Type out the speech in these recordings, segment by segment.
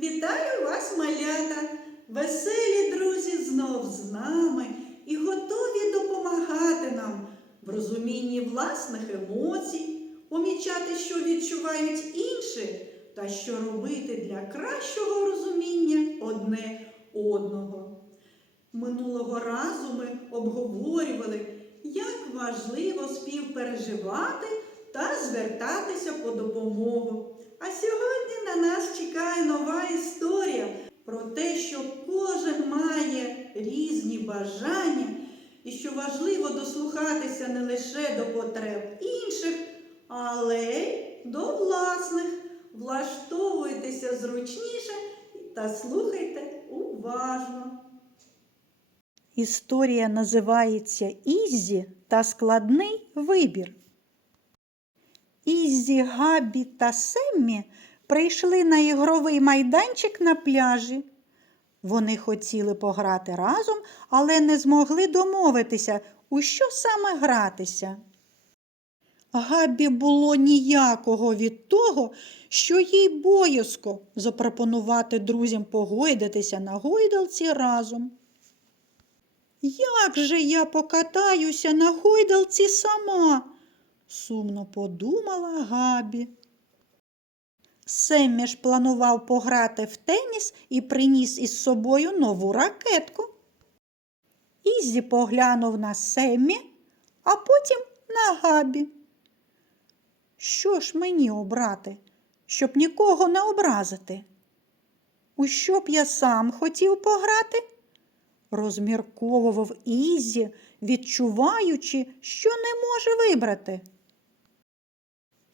Вітаю вас, малята! Веселі друзі знов з нами і готові допомагати нам в розумінні власних емоцій, помічати, що відчувають інші, та що робити для кращого розуміння одне одного. Минулого разу ми обговорювали, як важливо співпереживати та звертатися по допомогу. А сьогодні на нас чекає нова історія про те, що кожен має різні бажання і що важливо дослухатися не лише до потреб інших, але й до власних. Влаштовуйтеся зручніше та слухайте уважно. Історія називається Іззі та складний вибір. Іззі, Габі та Семмі прийшли на ігровий майданчик на пляжі. Вони хотіли пограти разом, але не змогли домовитися, у що саме гратися. Габі було ніякого від того, що їй боязко запропонувати друзям погойдатися на гойдалці разом. Як же я покатаюся на гойдалці сама? Сумно подумала Габі. Семмі ж планував пограти в теніс і приніс із собою нову ракетку. Іззі поглянув на Семмі, а потім на Габі. Що ж мені обрати, щоб нікого не образити? У що б я сам хотів пограти? розмірковував Ізі, відчуваючи, що не може вибрати.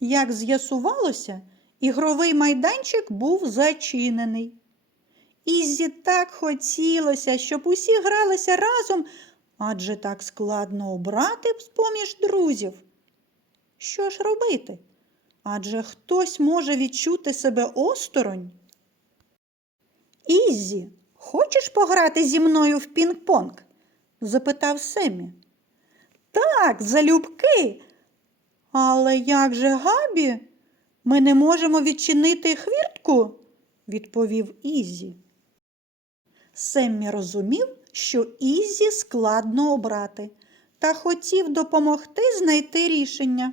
Як з'ясувалося, ігровий майданчик був зачинений. Ізі так хотілося, щоб усі гралися разом, адже так складно обрати з-поміж друзів. Що ж робити? Адже хтось може відчути себе осторонь. Ізі, хочеш пограти зі мною в пінг-понг? запитав Семі. Так, залюбки. Але як же Габі? Ми не можемо відчинити хвіртку, відповів Ізі. Семмі розумів, що Ізі складно обрати, та хотів допомогти знайти рішення.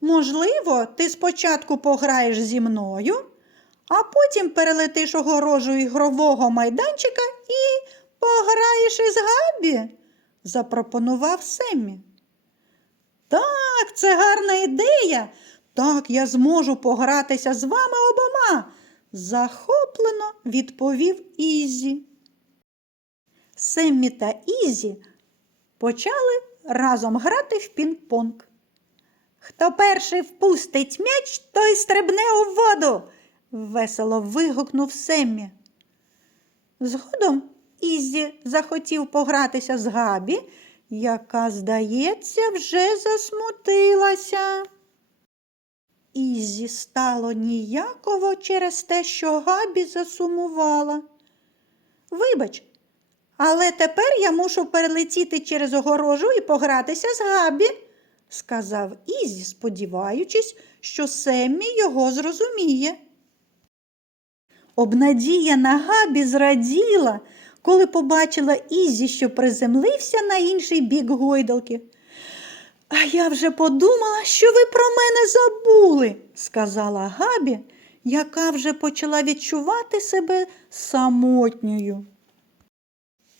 Можливо, ти спочатку пограєш зі мною, а потім перелетиш огорожу ігрового майданчика і пограєш із Габі, запропонував Семмі. Так, це гарна ідея. Так, я зможу погратися з вами обома, захоплено відповів Ізі. Семмі та Ізі почали разом грати в пінг-понг. Хто перший впустить м'яч, той стрибне у воду, весело вигукнув Семмі. Згодом Ізі захотів погратися з Габі, яка, здається, вже засмутилася. Ізі стало ніяково через те, що Габі засумувала. Вибач, але тепер я мушу перелетіти через огорожу і погратися з Габі, сказав Ізі, сподіваючись, що Семмі його зрозуміє. Обнадіяна Габі зраділа, коли побачила Ізі, що приземлився на інший бік гойдалки. А я вже подумала, що ви про мене забули, сказала Габі, яка вже почала відчувати себе самотньою.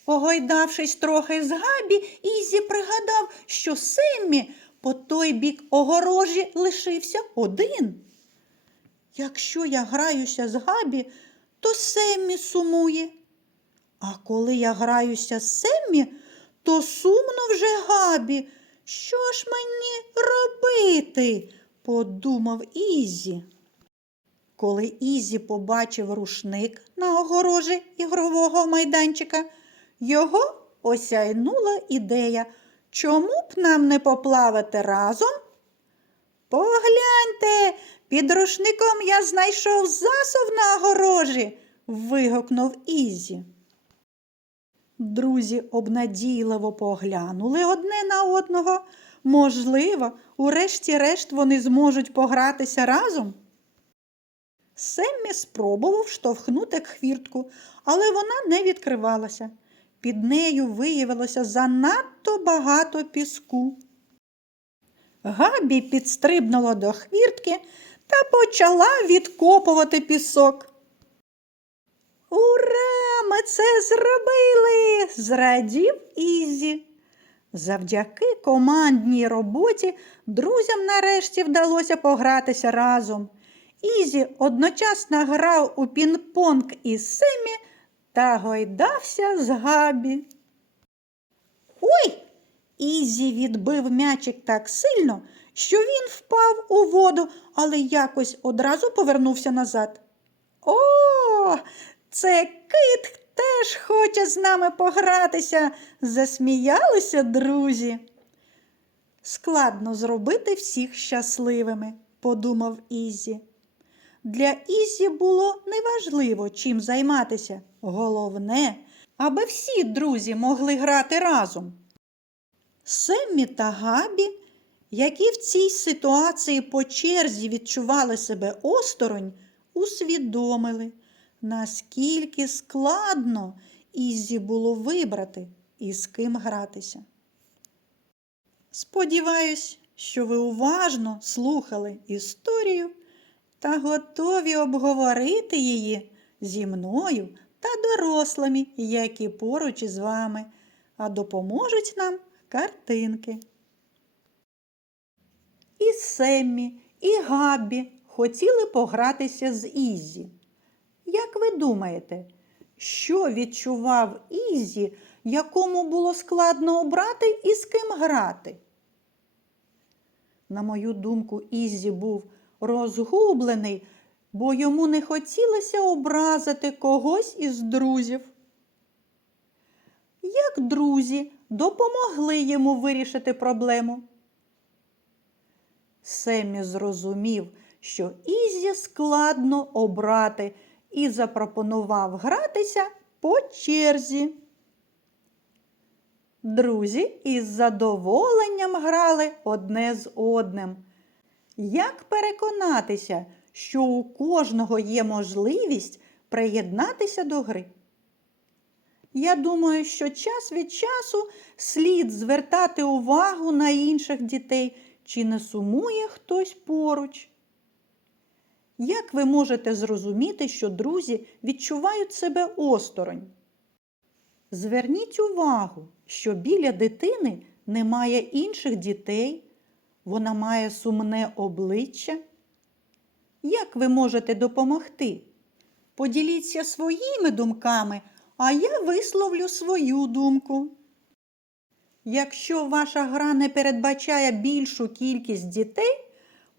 Погойдавшись трохи з Габі, Ізі пригадав, що Семмі по той бік огорожі лишився один. Якщо я граюся з Габі, то Семмі сумує. А коли я граюся з Семмі, то сумно вже Габі. Що ж мені робити? подумав Ізі. Коли Ізі побачив рушник на огорожі ігрового майданчика, його осяйнула ідея, чому б нам не поплавати разом? Погляньте, під рушником я знайшов засув на огорожі, вигукнув Ізі. Друзі обнадійливо поглянули одне на одного. Можливо, урешті-решт вони зможуть погратися разом. Семмі спробував штовхнути хвіртку, але вона не відкривалася. Під нею виявилося занадто багато піску. Габі підстрибнула до хвіртки та почала відкопувати пісок. Ура! Ми це зробили! зрадів Ізі. Завдяки командній роботі друзям нарешті вдалося погратися разом. Ізі одночасно грав у пінг-понг із Семі та гойдався з Габі. Ой! Ізі відбив м'ячик так сильно, що він впав у воду, але якось одразу повернувся назад. О, це кит теж хоче з нами погратися, засміялися друзі. Складно зробити всіх щасливими, подумав Ізі. Для Ізі було неважливо, чим займатися. Головне, аби всі друзі могли грати разом. Семмі та Габі, які в цій ситуації по черзі відчували себе осторонь, усвідомили, наскільки складно Ізі було вибрати і з ким гратися. Сподіваюсь, що ви уважно слухали історію та готові обговорити її зі мною та дорослими, які поруч із вами, а допоможуть нам картинки. І Семмі, і Габбі хотіли погратися з Ізі. Як ви думаєте, що відчував Ізі, якому було складно обрати і з ким грати? На мою думку, Ізі був розгублений, бо йому не хотілося образити когось із друзів. Як друзі допомогли йому вирішити проблему? Семі зрозумів, що Ізі складно обрати і запропонував гратися по черзі. Друзі із задоволенням грали одне з одним. Як переконатися, що у кожного є можливість приєднатися до гри? Я думаю, що час від часу слід звертати увагу на інших дітей, чи не сумує хтось поруч. Як ви можете зрозуміти, що друзі відчувають себе осторонь? Зверніть увагу, що біля дитини немає інших дітей, вона має сумне обличчя. Як ви можете допомогти? Поділіться своїми думками, а я висловлю свою думку. Якщо ваша гра не передбачає більшу кількість дітей,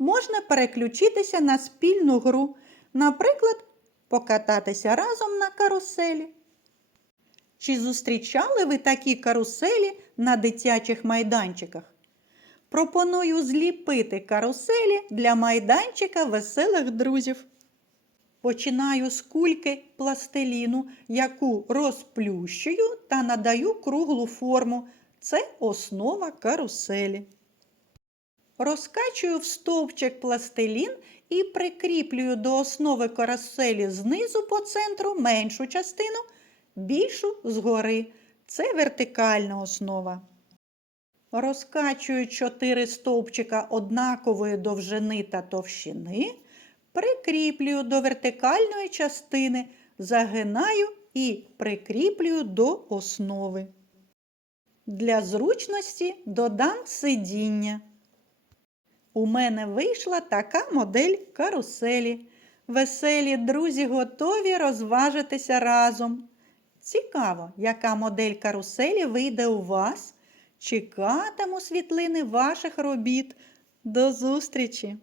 можна переключитися на спільну гру, наприклад, покататися разом на каруселі. Чи зустрічали ви такі каруселі на дитячих майданчиках? Пропоную зліпити каруселі для майданчика веселих друзів. Починаю з кульки пластиліну, яку розплющую та надаю круглу форму. Це основа каруселі. Розкачую в стовпчик пластилін і прикріплюю до основи каруселі знизу по центру меншу частину, більшу згори. Це вертикальна основа. Розкачую чотири стовпчика однакової довжини та товщини, прикріплюю до вертикальної частини, загинаю і прикріплюю до основи. Для зручності додам сидіння. У мене вийшла така модель каруселі. Веселі друзі готові розважитися разом. Цікаво, яка модель каруселі вийде у вас. Чекатиму світлини ваших робіт. До зустрічі!